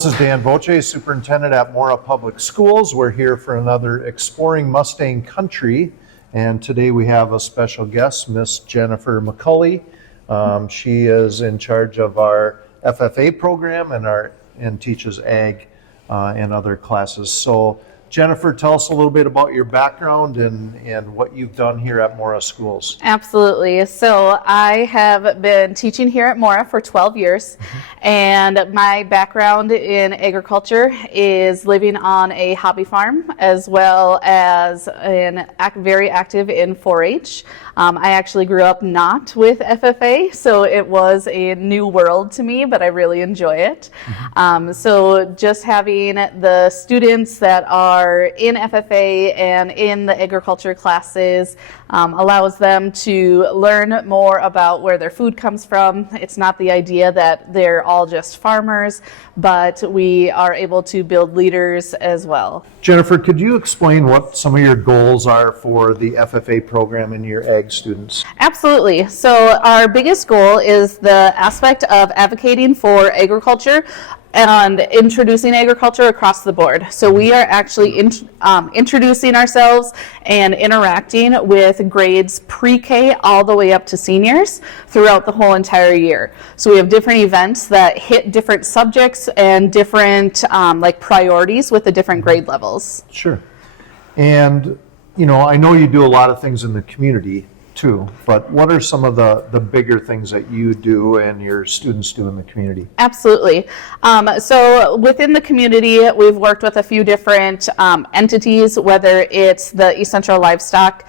This is Dan Voce, Superintendent at Mora Public Schools. We're here for another Exploring Mustang Country, and today we have a special guest, Miss Jennifer McCulley. She is in charge of our FFA program and teaches ag and other classes. So Jennifer, tell us a little bit about your background and what you've done here at Mora Schools. Absolutely. So I have been teaching here at Mora for 12 years, and my background in agriculture is living on a hobby farm as well as very active in 4-H. I actually grew up not with FFA, so it was a new world to me, but I really enjoy it. So just having the students that are in FFA and in the agriculture classes allows them to learn more about where their food comes from. It's not the idea that they're all just farmers, but we are able to build leaders as well. Jennifer, could you explain what some of your goals are for the FFA program and your ag students? Absolutely. So our biggest goal is the aspect of advocating for agriculture and introducing agriculture across the board. So we are actually introducing ourselves and interacting with grades pre-K all the way up to seniors throughout the whole entire year. So we have different events that hit different subjects and different priorities with the different grade levels. Sure. And I know you do a lot of things in the community too, but what are some of the bigger things that you do and your students do in the community? Absolutely. So within the community, we've worked with a few different entities, whether it's the East Central Livestock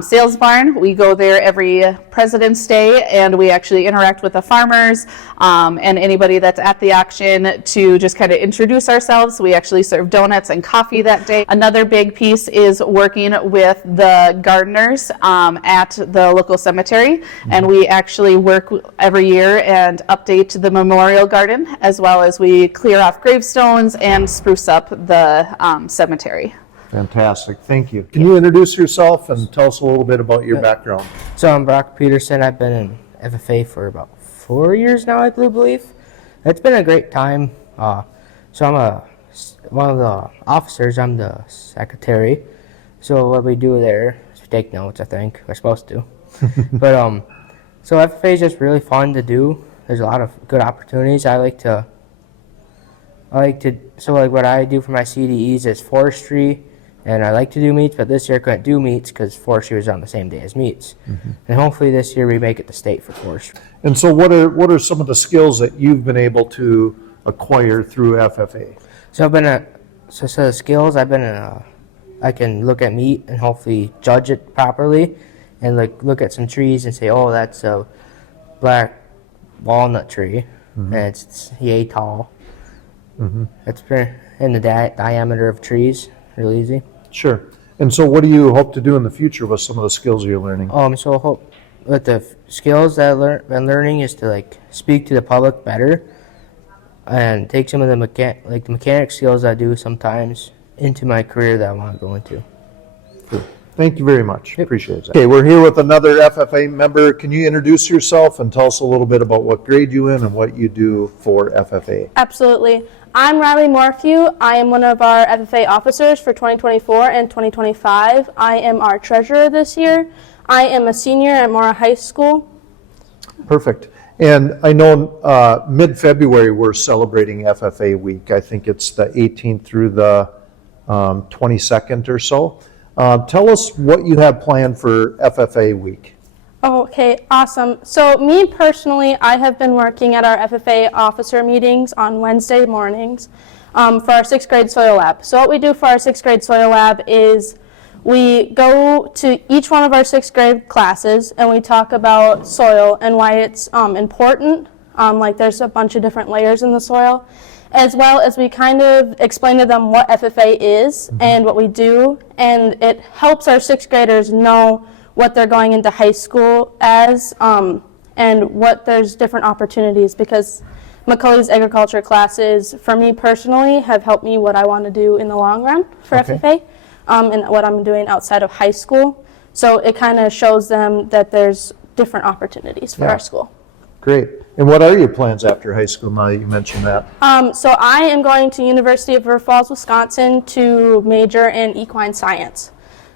Sales Barn. We go there every President's Day and we actually interact with the farmers and anybody that's at the auction to just kind of introduce ourselves. We actually serve donuts and coffee that day. Another big piece is working with the gardeners at the local cemetery, and we actually work every year and update the memorial garden, as well as we clear off gravestones and spruce up the cemetery. Fantastic, thank you. Can you introduce yourself and tell us a little bit about your background? So I'm Brock Peterson. I've been in FFA for about 4 years now, I believe. It's been a great time. So I'm one of the officers. I'm the secretary. So what we do there is we take notes, I think. We're supposed to. But so FFA is just really fun to do. There's a lot of good opportunities. So what I do for my CDEs is forestry, and I like to do meets, but this year I couldn't do meets because forestry was on the same day as meets. And hopefully this year we make it to state for forestry. And so what are some of the skills that you've been able to acquire through FFA? So the skills I've been I can look at meat and hopefully judge it properly, and look at some trees and say, oh, that's a black walnut tree, and it's yay tall. It's pretty, in the diameter of trees, really easy. Sure. And so what do you hope to do in the future with some of the skills you're learning? So I hope with the skills that I've been learning is to speak to the public better and take some of the mechanic skills I do sometimes into my career that I want to go into. Cool. Thank you very much. Appreciate it. Okay, we're here with another FFA member. Can you introduce yourself and tell us a little bit about what grade you in and what you do for FFA? Absolutely. I'm Riley Mora FFA. I am one of our FFA officers for 2024 and 2025. I am our treasurer this year. I am a senior at Mora High School. Perfect. And I know mid-February we're celebrating FFA week. I think it's the 18th through the 22nd or so. Tell us what you have planned for FFA week. Okay, awesome. So me personally, I have been working at our FFA officer meetings on Wednesday mornings for our 6th grade soil lab. So what we do for our 6th grade soil lab is we go to each one of our 6th grade classes and we talk about soil and why it's important. There's a bunch of different layers in the soil, as well as we kind of explain to them what FFA is and what we do, and it helps our 6th graders know what they're going into high school as, and what there's different opportunities, because McCulley's agriculture classes, for me personally, have helped me what I want to do in the long run for FFA, and what I'm doing outside of high school. So it kind of shows them that there's different opportunities for our school. Great. And what are your plans after high school now that you mentioned that? So I am going to University of River Falls, Wisconsin to major in equine science.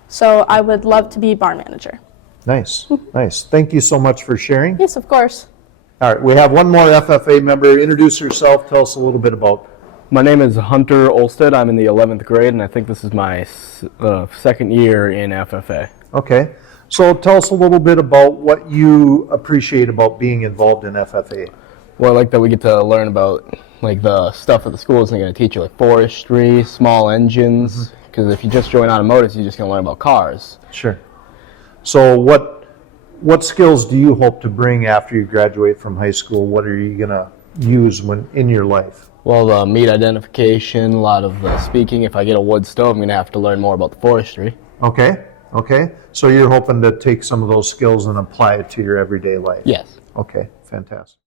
So I would love to be barn manager. Nice, nice. Thank you so much for sharing. Yes, of course. All right, we have one more FFA member. Introduce yourself. Tell us a little bit about. My name is Hunter Olsted. I'm in the 11th grade, and I think this is my second year in FFA. Okay. So tell us a little bit about what you appreciate about being involved in FFA. Well, I like that we get to learn about like the stuff that the school isn't going to teach you, like forestry, small engines. Because if you just join automotives, you're just going to learn about cars. Sure. So what skills do you hope to bring after you graduate from high school? What are you going to use when in your life? Well, the meat identification, a lot of the speaking. If I get a wood stove, I'm going to have to learn more about the forestry. Okay. Okay. So you're hoping to take some of those skills and apply it to your everyday life? Yes. Okay. Fantastic.